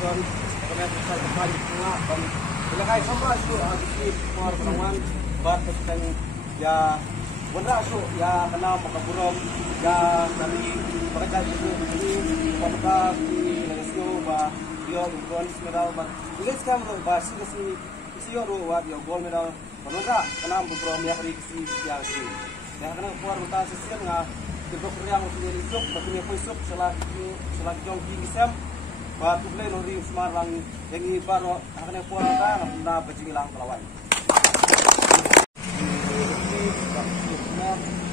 dan karena kita kembali tengah dan bila kai sama itu di luar penawan bar tentang ya benar itu ya kena makaburom ya dari mereka itu ini pada di resio bah dia bronze medal bah tulis kan bahas ini sio ro wa dia gold medal benar kena makaburom ya hari kisi ya sih ya kena keluar kita sesian ngah Kebuk yang sendiri isuk, baginya isuk setelah jong di Islam, batu play nori Semarang yang ini baru akan yang puan kita nak bajing hilang kelawan.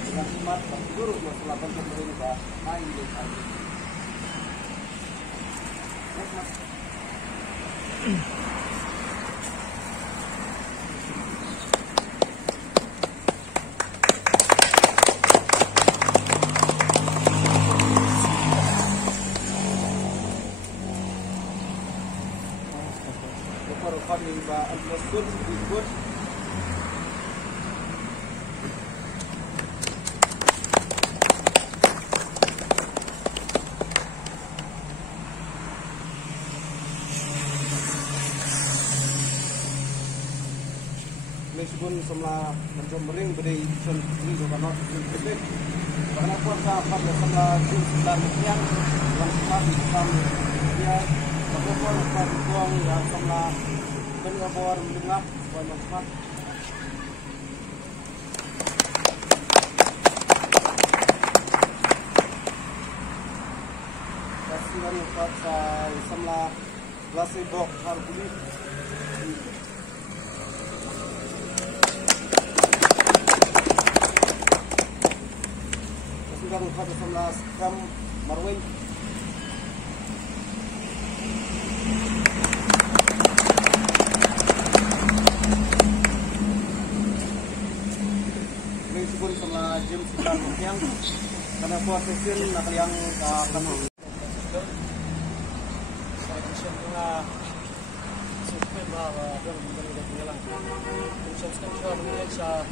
Dengan smart berguru yang selatan kemudian bah main di sana. Kami ba Al-Masud ikut meskipun semula mencomering beri sun ini juga not sedikit karena puasa pada semula jumlah yang semula hitam dia kemudian buang yang semula dengan bawah mendengar banyak smart. Kasih dari pasal semula lasi bok harguli. Kasih dari pasal semula skam marway. Meskipun sama jam 9 siang karena buat sesi nak yang kamu saya bunga supaya bahawa dia memberi pengelang konsep sekarang mengenai sa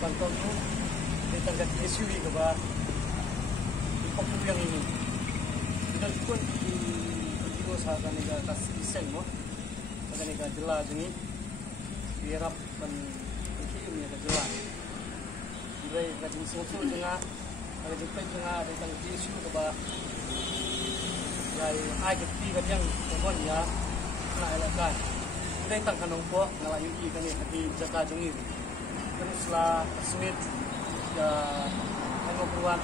bantuan itu di tengah SUV ke bawah di pokok yang ini kita pun di video saat ini kita desain mo saat ini kita jelas ini biarap dan ini kita jelas Baik, kami susul dengan ada jumpa dengan ada tentang isu keba dari IGP kan yang mohon ya nak elakan. Kita tentang kanong po ngalayu i kami di Jakarta Jungir. Teruslah Smith ya ano keluar.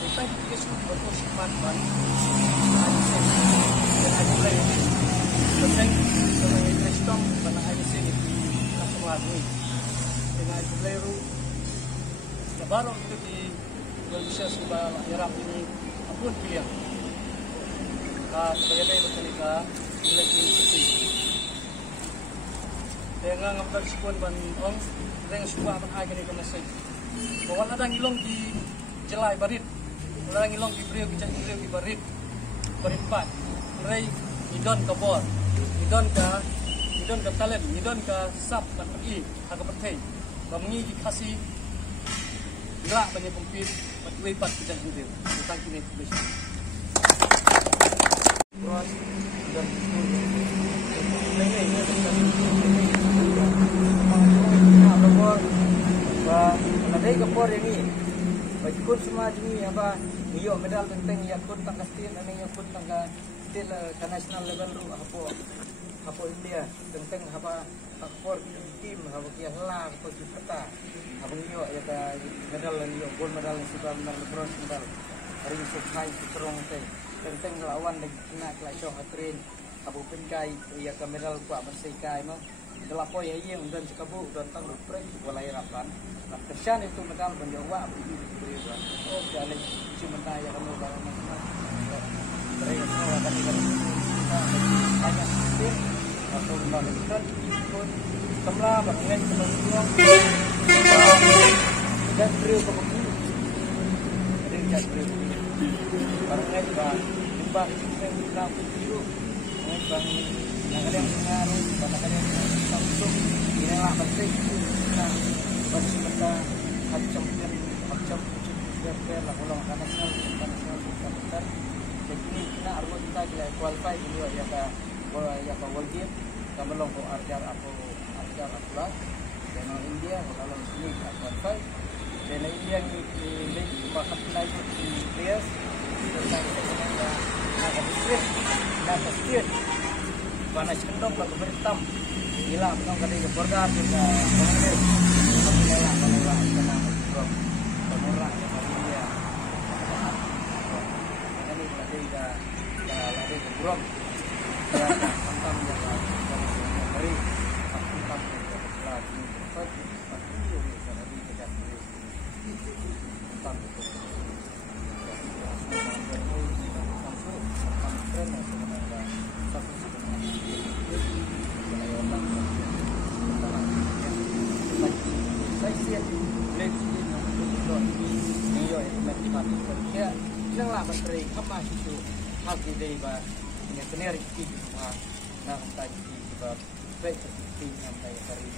Kita isu betul siman ban. Dan ada lagi. Tentang sebagai Kristom pada hari ini nak semua ini. Dengan itu leru baru itu di Malaysia sebab Arab ini apun pilihan. Sebagai itu ketika Malaysia City. Dengan ngambil sepun ban ong, dengan semua ban ai kini kemasai. Bahwa ada ngilong di Jelai Barit, ada ngilong di Priok di Barit, Barit Pat. Rai idon ke bor, idon ke talent, idon ke sap ban pergi, agak penting. Bamungi dikasih gerak banyak kompit, berlipat kejang hidup. Tentang kini bersih. Terus dan ini ada kapor ini. Bajikun semua ini apa? Iyo medal tentang yakut tangga stil, ane yakut tangga stil ke national level ru apa India tentang apa kapor tim apa kia helang apa Jakarta. Abang iyo ya ta medal iyo gold medal sudah menang bronze medal. Hari ini subhai terong teh tentang lawan lagi kena kelasio hatrin abu penkai ya ke medal kuat bersekai mah. Dalam poin yang dan sekabu dan tangguh prek walai rapan. Tersian itu medal penjawa beri kan. Oh jadi cuma tanya kamu kalau macam mereka semua akan banyak tim atau melakukan pun semula bangun sebelum dan beri kemudian ada yang beri barangnya juga jumpa yang biru bang yang kadang mengaruh kadang langsung ini lah penting kita bagi kita macam biar lah ulang nasional jadi kita arwah kita gila qualify dulu ya ya pa Walgir, kamalong ko arjar akulah, dan India kalau sini akan fight, dan India ni makan lagi di players, tentang nak kestir, panas kendong lagu berhitam, gila menong kadai keborgar juga, pengelah kena grup, pemurah India, ini lagi lagi grup. Tentang yang dari tentang lagi pasti jadi tidak tentang itu menteri apa itu hal ini bah yang sendiri kita nah tadi sebab baik seperti yang saya cari